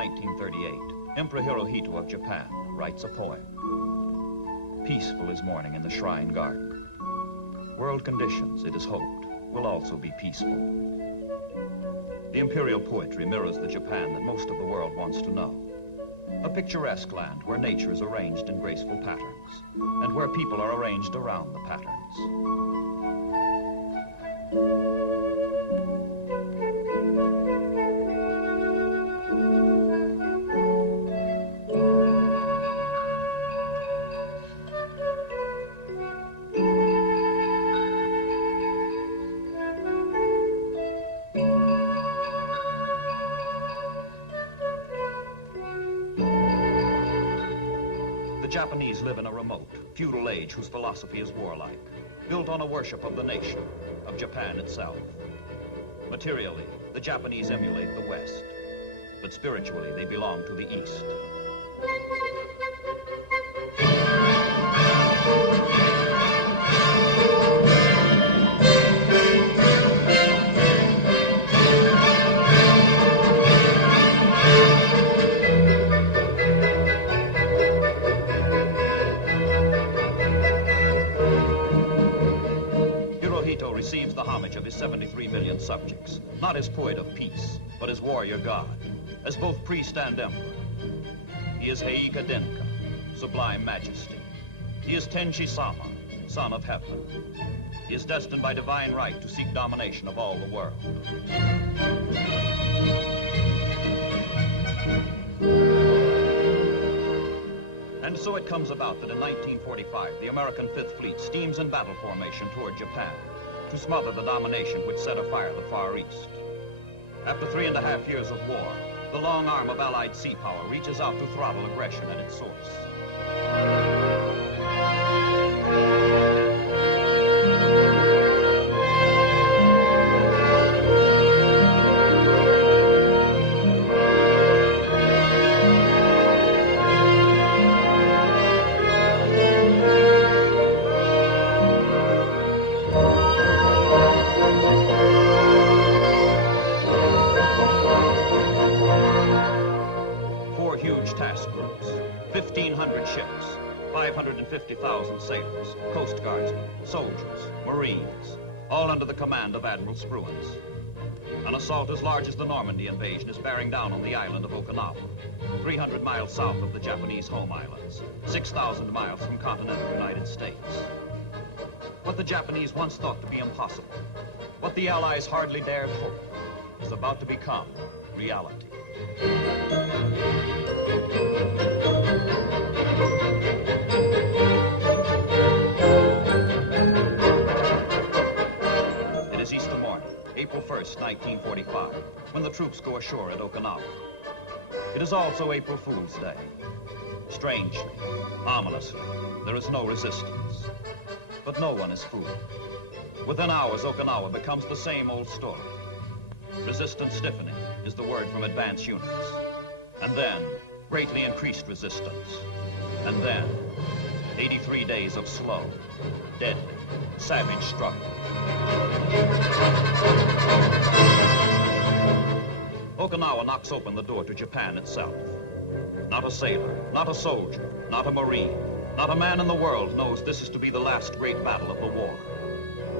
1938, Emperor Hirohito of Japan writes a poem. Peaceful is morning in the shrine garden. World conditions, it is hoped, will also be peaceful. The imperial poetry mirrors the Japan that most of the world wants to know. A picturesque land where nature is arranged in graceful patterns, and where people are arranged around the patterns. The Japanese live in a remote, feudal age whose philosophy is warlike, built on a worship of the nation, of Japan itself. Materially, the Japanese emulate the West, but spiritually they belong to the East. Receives the homage of his 73 million subjects, not as poet of peace, but as warrior god, as both priest and emperor. He is Heika Denka, sublime majesty. He is Tenchi Sama, son of heaven. He is destined by divine right to seek domination of all the world. And so it comes about that in 1945, the American Fifth Fleet steams in battle formation toward Japan, to smother the domination which set afire the Far East. After 3.5 years of war, the long arm of Allied sea power reaches out to throttle aggression at its source. Huge task groups, 1,500 ships, 550,000 sailors, coast guardsmen, soldiers, marines, all under the command of Admiral Spruance. An assault as large as the Normandy invasion is bearing down on the island of Okinawa, 300 miles south of the Japanese home islands, 6,000 miles from continental United States. What the Japanese once thought to be impossible, what the Allies hardly dared hope, is about to become reality. It is Easter morning, April 1st, 1945, when the troops go ashore at Okinawa. It is also April Fool's Day. Strangely, ominously, there is no resistance. But no one is fooled. Within hours, Okinawa becomes the same old story. Resistance stiffening is the word from advance units. And then, greatly increased resistance. And then, 83 days of slow, deadly, savage struggle. Okinawa knocks open the door to Japan itself. Not a sailor, not a soldier, not a marine, not a man in the world knows this is to be the last great battle of the war.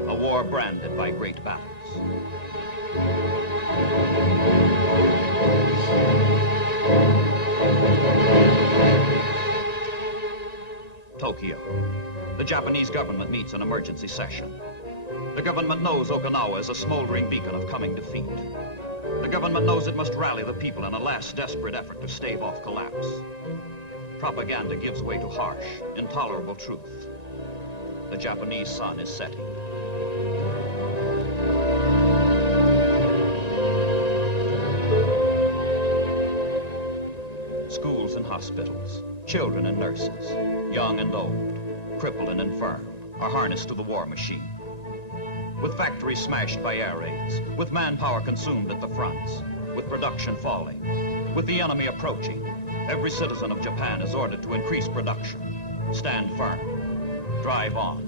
A war branded by great battles. Tokyo. The Japanese government meets an emergency session. The government knows Okinawa is a smoldering beacon of coming defeat. The government knows it must rally the people in a last desperate effort to stave off collapse. Propaganda gives way to harsh, intolerable truth. The Japanese sun is setting. Schools and hospitals, children and nurses, young and old, crippled and infirm, are harnessed to the war machine. With factories smashed by air raids, with manpower consumed at the fronts, with production falling, with the enemy approaching, every citizen of Japan is ordered to increase production, stand firm, drive on.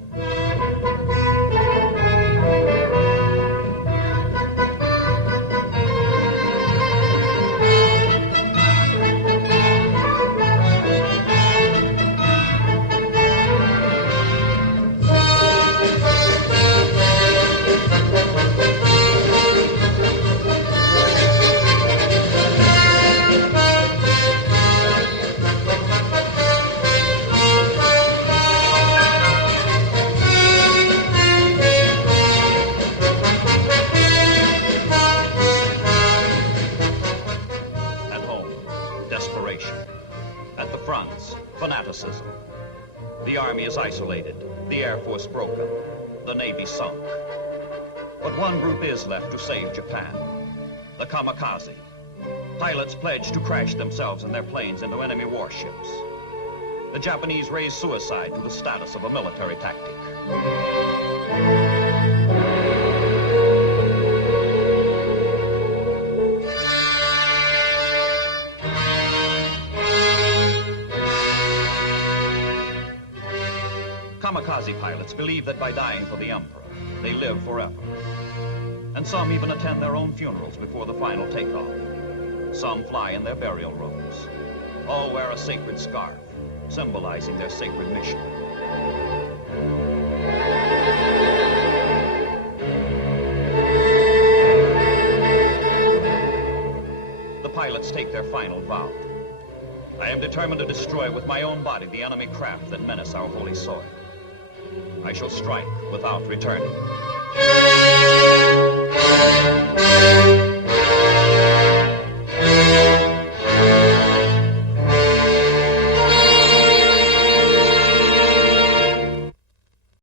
Army is isolated, the Air Force broken, the Navy sunk. But one group is left to save Japan, the Kamikaze. Pilots pledge to crash themselves and their planes into enemy warships. The Japanese raise suicide to the status of a military tactic. Kamikaze pilots believe that by dying for the Emperor, they live forever. And some even attend their own funerals before the final takeoff. Some fly in their burial robes. All wear a sacred scarf, symbolizing their sacred mission. The pilots take their final vow. I am determined to destroy with my own body the enemy craft that menace our holy soil. I shall strike without returning.